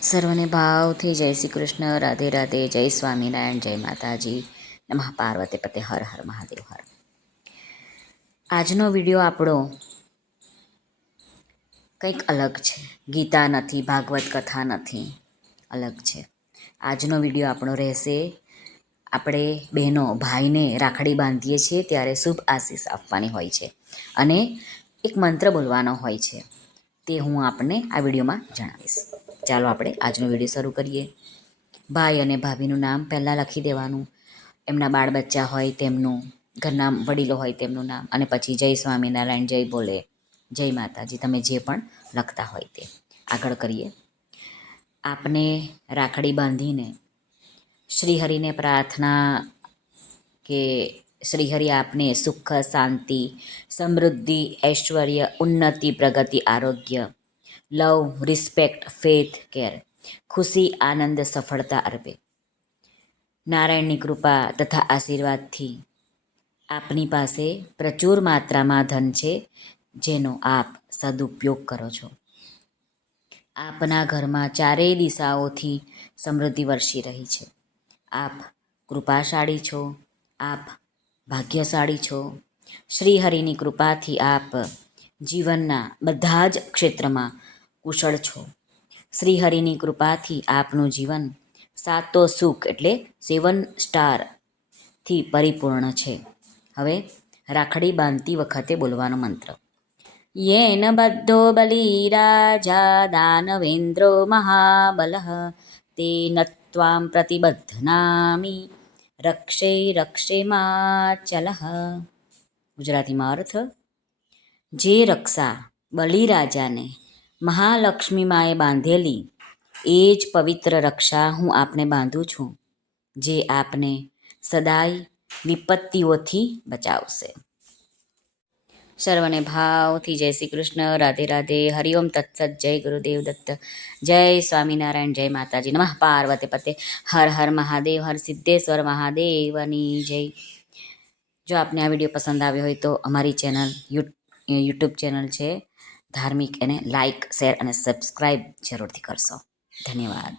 સર્વને ભાવથી જય શ્રી કૃષ્ણ, રાધે રાધે, જય સ્વામિનારાયણ, જય માતાજી. નમઃ પાર્વતી પતે, હર હર મહાદેવ, હર. આજનો વીડિયો આપણો કંઈક અલગ છે. ગીતા નથી, ભાગવત કથા નથી. અલગ છે. આજનો વીડિયો આપણો રહેશે આપણે બહેનો, ભાઈને રાખડી બાંધીએ છીએ ત્યારે શુભ આશીષ આપવાની હોય છે. અને એક મંત્ર બોલવાનો હોય છે. તે હું આપને આ વિડીયોમાં જણાવીશ. ચાલો આપણે આજનો વીડિયો શરૂ કરીએ. ભાઈ અને ભાભીનું નામ પહેલાં લખી દેવાનું. એમના બાળ બચ્ચા હોય તેમનું, ઘરના વડીલો હોય તેમનું નામ. અને પછી જય સ્વામિનારાયણ, જય બોલે, જય માતાજી, તમે જે પણ લખતા હોય તે. આગળ કરીએ. આપને રાખડી બાંધીને શ્રીહરિને પ્રાર્થના કે શ્રીહરિ આપને સુખ, શાંતિ, સમૃદ્ધિ, ઐશ્વર્ય, ઉન્નતિ, પ્રગતિ, આરોગ્ય લવ રિસ્પેક્ટ ફેથ કેર ખુશી, આનંદ, સફળતા અર્પે. નારાયણની કૃપા તથા આશીર્વાદથી આપની પાસે પ્રચુર માત્રામાં ધન છે, જેનો આપ સદુપયોગ કરો છો. આપના ઘરમાં ચારેય દિશાઓથી સમૃદ્ધિ વરસી રહી છે. આપ કૃપાશાળી છો, આપ ભાગ્યશાળી છો. શ્રી હરિની કૃપાથી આપ જીવનના બધા જ ક્ષેત્રમાં કુશળ છો. શ્રી હરિની કૃપાથી આપનું જીવન સાતો સુખ એટલે સેવન સ્ટારથી પરિપૂર્ણ છે. હવે રાખડી બાંધતી વખતે બોલવાનો મંત્ર. યેન બદ્ધો બલિરાજા દાનવેન્દ્રો મહાબલઃ તેન પ્રતિબદ્ધ નામી રક્ષે રક્ષે માચલઃ ગુજરાતીમાં અર્થ, જે રક્ષા બલિરાજાને મહાલક્ષ્મી માએ બાંધેલી એ જ પવિત્ર રક્ષા હું આપને બાંધું છું, જે આપને સદાય વિપત્તિઓથી બચાવશે. સર્વને ભાવથી જય શ્રી કૃષ્ણ, રાધે રાધે, હરિઓમ તત્સત, જય ગુરુદેવ દત્ત, જય સ્વામિનારાયણ, જય માતાજી. નમઃ પાર્વતી પતે. હર હર મહાદેવ, હર સિદ્ધેશ્વર મહાદેવની જય. જો આપને આ વીડિયો પસંદ આવ્યો હોય તો અમારી ચેનલ યુટ્યુબ ચેનલ છે. ધાર્મિક એને લાઇક શેર અને સબસ્ક્રાઈબ જરૂરથી કરશો. ધન્યવાદ.